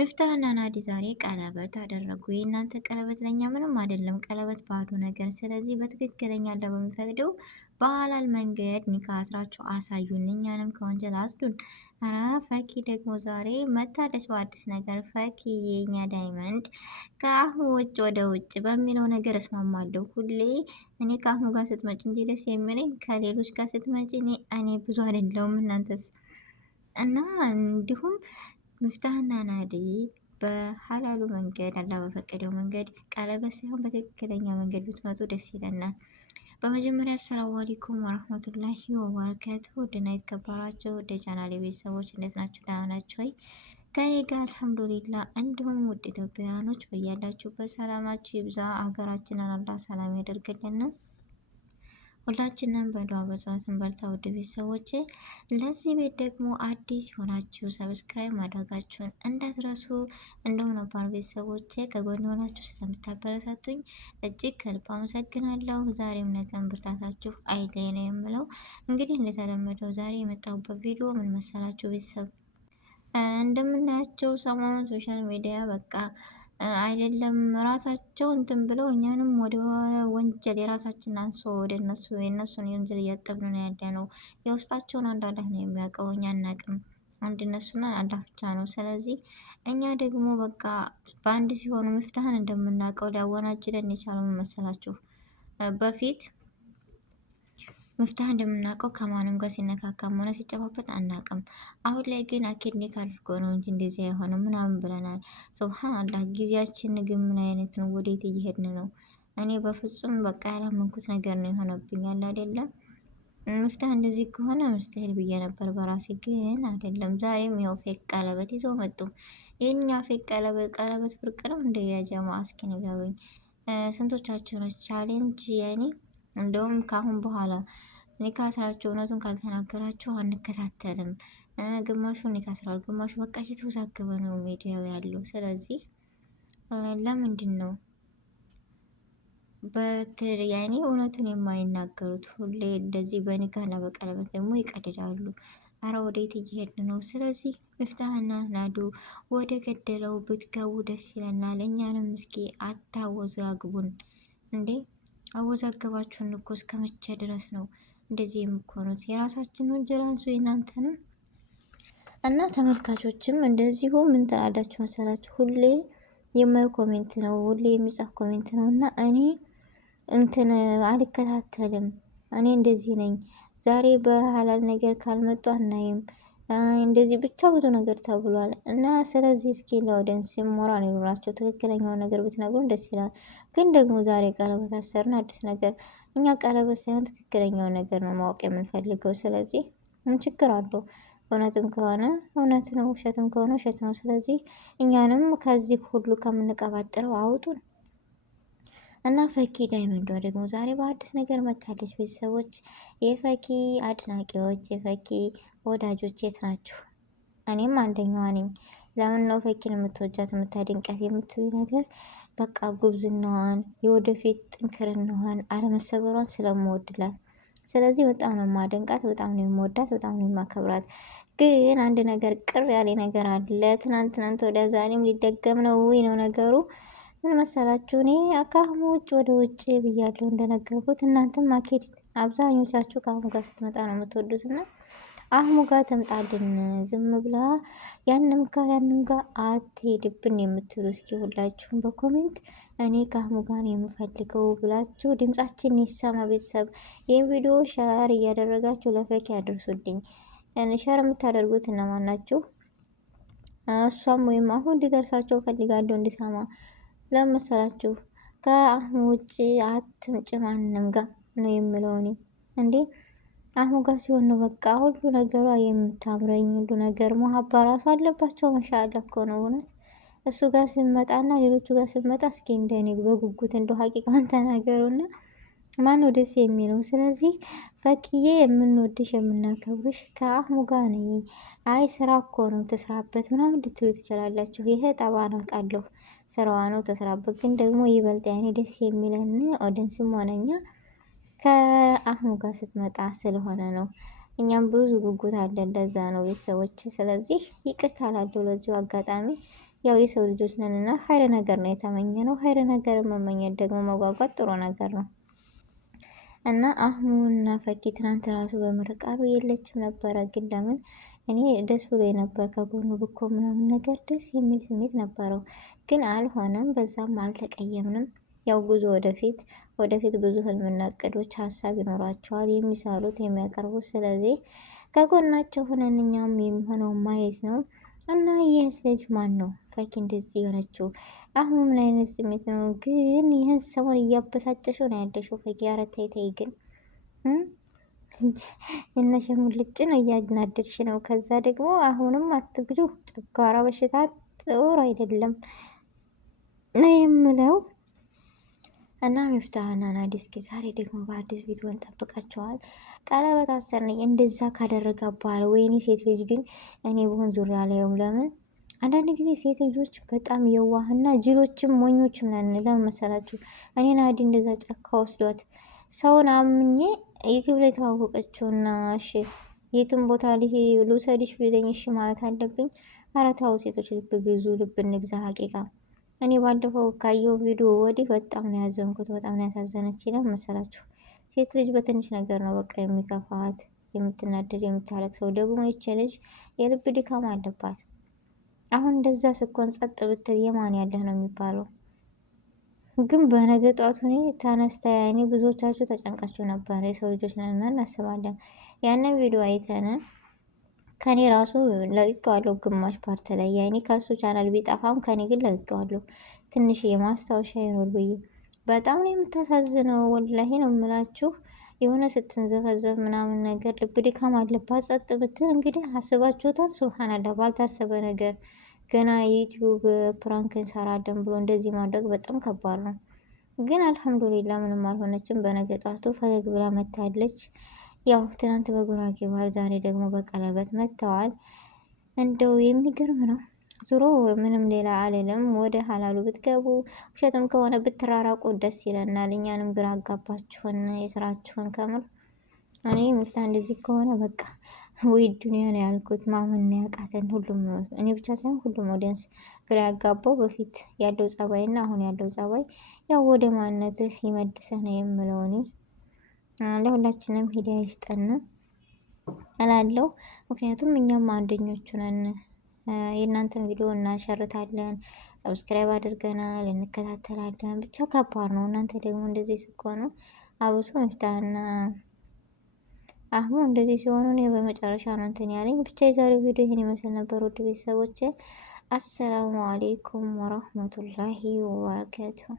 ሚፍታህና ናዲ ዛሬ ቀለበት አደረጉ። የእናንተ ቀለበት ለኛ ምንም አይደለም፣ ቀለበት ባዶ ነገር። ስለዚህ በትክክለኛ አላህ በሚፈቅደው በሐላል መንገድ ኒካ አስራችሁ አሳዩን፣ እኛንም ከወንጀል አጽዱን። አረ ፈኪ ደግሞ ዛሬ መታደች በአዲስ ነገር። ፈኪ የኛ ዳይመንድ ከአህሙ ውጭ ወደ ውጭ በሚለው ነገር እስማማለሁ። ሁሌ እኔ ከአህሙ ጋር ስትመጭ እንጂ ደስ የሚለኝ ከሌሎች ጋር ስትመጭ እኔ ብዙ አይደለውም። እናንተስ? እና እንዲሁም ሚፍታህና ናዲ በሐላሉ መንገድ አላህ በፈቀደው መንገድ ቀለበት ሳይሆን በትክክለኛ መንገድ ብትመጡ ደስ ይለናል። በመጀመሪያ አሰላሙ አለይኩም ወራህመቱላሂ ወበረካቱ። ውድና የተከበራችሁ ወደ ቻናሌ ቤተሰቦች እንዴት ናችሁ? ደህና ናችሁ ወይ? ከኔ ጋር አልሐምዱሊላ። እንዲሁም ውድ ኢትዮጵያውያኖች በያላችሁበት ሰላማችሁ ይብዛ። ሀገራችንን አላህ ሰላም ያደርግልን። ሁላችንም በዱዓ በጸሎት በርታ። ውድ ቤተሰቦቼ ለዚህ ቤት ደግሞ አዲስ የሆናችሁ ሰብስክራይብ ማድረጋችሁን እንዳትረሱ። እንደውም ነባር ቤተሰቦቼ ከጎን የሆናችሁ ስለምታበረታቱኝ እጅግ ከልብ አመሰግናለሁ። ዛሬም ነገም ብርታታችሁ አይለይ ነው የምለው። እንግዲህ እንደተለመደው ዛሬ የመጣሁበት ቪዲዮ ምን መሰላችሁ ቤተሰብ? እንደምናያቸው ሰሞኑን ሶሻል ሚዲያ በቃ አይደለም ራሳቸው እንትን ብለው እኛንም ወደ ወንጀል የራሳችን አንሶ ወደ እነሱ የእነሱን ወንጀል እያጠብን ነው ያለ ነው። የውስጣቸውን አንድ አላህ ነው የሚያውቀው፣ እኛ አናቅም። አንድ እነሱና አላህ ብቻ ነው። ስለዚህ እኛ ደግሞ በቃ በአንድ ሲሆኑ ሚፍታህን እንደምናውቀው ሊያወናጅለን የቻለው መሰላችሁ በፊት ሚፍታህ እንደምናውቀው ከማንም ጋር ሲነካካም ሆነ ሲጨፋበት አናውቅም። አሁን ላይ ግን አኬድ ኒካ አድርጎ ነው እንጂ እንደዚህ አይሆንም ምናምን ብለናል። ሱብሃን አላህ ጊዜያችን ግን ምን አይነት ነው? ወዴት እየሄድን ነው? እኔ በፍጹም በቃ ያላመንኩት ነገር ነው የሆነብኝ። ያለ አይደለም ሚፍታህ እንደዚህ ከሆነ መስተሄል ብዬ ነበር በራሴ፣ ግን አይደለም። ዛሬም ያው ፌክ ቀለበት ይዘው መጡ። የኛ ፌክ ቀለበት ብርቅ ነው እንደ ያጀማ? እስኪ ንገሩኝ። ስንቶቻችሁ ነው ቻሌንጅ ያኔ እንደውም ከአሁን በኋላ ኒካ ስራችሁ እውነቱን ካልተናገራችሁ አንከታተልም። ግማሹ ኒካ ስራል፣ ግማሹ በቃ እየተወዛገበ ነው ሚዲያው ያለው። ስለዚህ ለምንድን ነው በትር ያኔ እውነቱን የማይናገሩት? ሁሌ እንደዚህ በኒካና በቀለበት ደግሞ ይቀድዳሉ። አረ ወዴት እየሄድን ነው? ስለዚህ ሚፍታህና ናዱ ወደ ገደለው ብትገቡ ደስ ይለናል። እኛንም እስኪ አታወዛግቡን እንዴ! አወዛገባችሁን እኮ እስከ መቼ ድረስ ነው እንደዚህ የምኮኑት? የራሳችን ወንጀል አንሱ የእናንተንም። እና ተመልካቾችም እንደዚሁ ምን ተናዳችሁ መሰላችሁ? ሁሌ የማየው ኮሜንት ነው፣ ሁሌ የሚጻፍ ኮሜንት ነው። እና እኔ እንትን አልከታተልም፣ እኔ እንደዚህ ነኝ፣ ዛሬ በሐላል ነገር ካልመጡ አናይም፣ እንደዚህ ብቻ ብዙ ነገር ተብሏል። እና ስለዚህ እስኪ ለኦዲየንስ ሞራል ይኖራቸው ትክክለኛው ነገር ብትነግሩን ደስ ይላል። ግን ደግሞ ዛሬ ቀለበት አሰርን አዲስ ነገር። እኛ ቀለበት ሳይሆን ትክክለኛው ነገር ነው ማወቅ የምንፈልገው። ስለዚህ ምን ችግር አለው? እውነትም ከሆነ እውነት ነው፣ ውሸትም ከሆነ ውሸት ነው። ስለዚህ እኛንም ከዚህ ሁሉ ከምንቀባጥረው አውጡን። እና ፈኪ ዳይመንዷ ደግሞ ዛሬ በአዲስ ነገር መታለች። ቤተሰቦች፣ የፈኪ አድናቂዎች፣ የፈኪ ወዳጆች የት ናችሁ? እኔም አንደኛዋ ነኝ። ለምን ነው ፈኪን የምትወጃት የምታደንቃት የምትሉ ነገር በቃ ጉብዝናዋን፣ የወደፊት ጥንክርናዋን፣ አለመሰበሯን ስለምወድላት፣ ስለዚህ በጣም ነው የማደንቃት፣ በጣም ነው የምወዳት፣ በጣም ነው የማከብራት። ግን አንድ ነገር ቅር ያለ ነገር አለ። ትናንት ወደ ዛሬም ሊደገም ነው ወይ ነው ነገሩ። ምን መሰላችሁ? እኔ ከአህሙ ውጭ ወደ ውጭ ብያለሁ እንደነገርኩት። እናንተም አኬድ አብዛኞቻችሁ ከአህሙ ጋር ስትመጣ ነው የምትወዱት። እና አህሙ ጋር ተምጣልን ዝም ብላ ያንም ጋር አትሄድብን የምትሉ እስኪ ሁላችሁም በኮሜንት እኔ ከአህሙ ጋር ነው የምፈልገው ብላችሁ ድምጻችን ይሰማ። ቤተሰብ ይህን ቪዲዮ ሸር እያደረጋችሁ ለፈኪ ያደርሱልኝ። ሸር የምታደርጉት እነማን ናችሁ? እሷም ወይም አሁን እንዲደርሳቸው ፈልጋለሁ እንዲሰማ። ለመሰላችሁ ከአህሙ ውጭ አትምጭ ማንም ጋር ነው የምለው እኔ። እንዴ አህሙ ጋር ሲሆን ነው በቃ ሁሉ ነገሯ የምታምረኝ። ሁሉ ነገር መሀባ ራሱ አለባቸው። መሻአላ እኮ ነው እውነት። እሱ ጋር ስመጣና ሌሎቹ ጋር ስመጣ እስኪ እንደኔ በጉጉት እንደው ሀቂቃውን ተናገሩና ማን ነው ደስ የሚለው? ስለዚህ ፈኪዬ የምንወድሽ የምናከብርሽ ከአህሙ ጋር ነኝ። አይ ስራ እኮ ነው ተስራበት ምናምን ልትሉ ትችላላችሁ። ይሄ ጠባና ቃለሁ ስራዋ ነው ተስራበት። ግን ደግሞ ይበልጥ ያኔ ደስ የሚለን ኦዲየንስም ሆነኛ ከአህሙ ጋር ስትመጣ ስለሆነ ነው። እኛም ብዙ ጉጉት አለን፣ ለዛ ነው ቤተሰቦች። ስለዚህ ይቅርታ ላለው ለዚሁ አጋጣሚ ያው የሰው ልጆች ነንና ሀይረ ነገር ነው የተመኘ ነው። ሀይረ ነገር መመኘት ደግሞ መጓጓት ጥሩ ነገር ነው። እና አህሙና ፈኪ ትናንት ራሱ በምርቃሩ የለችም ነበረ። ግን ለምን እኔ ደስ ብሎ ነበር ከጎኑ ብኮ ምናምን ነገር ደስ የሚል ስሜት ነበረው። ግን አልሆነም፣ በዛም አልተቀየምንም። ያው ጉዞ ወደፊት ብዙ ህልምና እቅዶች ሀሳብ ይኖራቸዋል የሚሰሩት የሚያቀርቡት። ስለዚህ ከጎናቸው ሆነን እኛም የሚሆነው ማየት ነው። እና ይህስ ልጅ ማን ነው ፈኪ እንደዚህ የሆነችው? አሁን ምን አይነት ስሜት ነው ግን? ይህን ሰሞን እያበሳጨሽው ነው ያለሽው ፈኪ። ኧረ ተይ ተይ ግን የነሸሙን ልጭ ነው እያናደድሽ ነው። ከዛ ደግሞ አሁንም አትግዱ፣ ጨጓራ በሽታ ጥሩ አይደለም ነው የምለው። እና ሚፍታህና ናዲ እስኪ ዛሬ ደግሞ በአዲስ ቪዲዮ እንጠብቃቸዋል። ቀለበት አሰርነኝ እንደዛ ካደረጋ በኋላ ወይኔ ሴት ልጅ ግን እኔ ብሆን ዙሪያ ላይም ለምን አንዳንድ ጊዜ ሴት ልጆች በጣም የዋህና ጅሎችም ሞኞችም ነን። ለምን መሰላችሁ? እኔ ናዲ እንደዛ ጫካ ወስዷት ሰውን አምኜ ዩቲዩብ ላይ ተዋወቀችውና እሺ የትም ቦታ ልውሰድሽ ቢለኝ እሺ ማለት አለብኝ? ኧረ ተው ሴቶች፣ ልብ ግዙ፣ ልብ እንግዛ። ሀቂቃ እኔ ባለፈው ካየው ቪዲዮ ወዲህ በጣም ነው ያዘንኩት፣ በጣም ነው ያሳዘነች። ነው መሰላችሁ? ሴት ልጅ በትንሽ ነገር ነው በቃ የሚከፋት፣ የምትናደድ፣ የምታለቅሰው። ደግሞ ይች ልጅ የልብ ድካም አለባት። አሁን እንደዛ ስኮን ጸጥ ብትል የማን ያለህ ነው የሚባለው። ግን በነገ ጧት እኔ ተነስታ ያኔ ብዙዎቻችሁ ተጨንቃችሁ ነበር። የሰው ልጆች ነንና እናስባለን። ያንን ቪዲዮ አይተን ከኔ ራሱ ለቅቄዋለሁ ግማሽ ፓርት ላይ ያኔ ከሱ ቻናል ቢጠፋም ከኔ ግን ለቅቄዋለሁ። ትንሽ የማስታወሻ ይኖር ብዬ በጣም ነው የምታሳዝነው። ወላሂ ነው የምላችሁ። የሆነ ስትንዘፈዘፍ ምናምን ነገር ልብ ድካም አለባት። ጸጥ ብትል እንግዲህ አስባችሁታል። ሱብሃንአላህ ባልታሰበ ነገር ገና የዩቲዩብ ፕራንክ እንሰራለን ብሎ እንደዚህ ማድረግ በጣም ከባድ ነው። ግን አልሐምዱሊላ ምንም አልሆነችም። በነገ ጧቱ ፈገግ ብላ መታለች። ያው ትናንት በጉራጌ ባህል፣ ዛሬ ደግሞ በቀለበት መጥተዋል። እንደው የሚገርም ነው። ዙሮ ምንም ሌላ አልልም። ወደ ሀላሉ ብትገቡ ውሸትም ከሆነ ብትራራቁ ደስ ይለናል። እኛንም ግራ አጋባችሁን የስራችሁን ከምር። እኔ ሚፍታ እንደዚህ ከሆነ በቃ ወይ ዱኒያ ነው ያልኩት። ማመን ያቃተን ሁሉም፣ እኔ ብቻ ሳይሆን ሁሉም ኦዲየንስ ግራ ያጋባው በፊት ያለው ጸባይ እና አሁን ያለው ጸባይ። ያው ወደ ማንነትህ ይመልሰህ ነው የምለው እኔ። ለሁላችንም ሂዳያ ይስጠን እላለሁ። ምክንያቱም እኛም አንደኞቹ ነን። የእናንተን ቪዲዮ እናሸርታለን፣ ሰብስክራይብ አድርገናል፣ እንከታተላለን። ብቻ ከባድ ነው። እናንተ ደግሞ እንደዚህ ስትሆኑ አብሶ ሚፍታህና አህሙ እንደዚህ ሲሆኑ እኔ በመጨረሻ ነው እንትን ያለኝ። ብቻ የዛሬው ቪዲዮ ይሄን ይመስል ነበር። ውድ ቤተሰቦቼ አሰላሙ አሌይኩም ወራህመቱላሂ ወበረካቱሁ።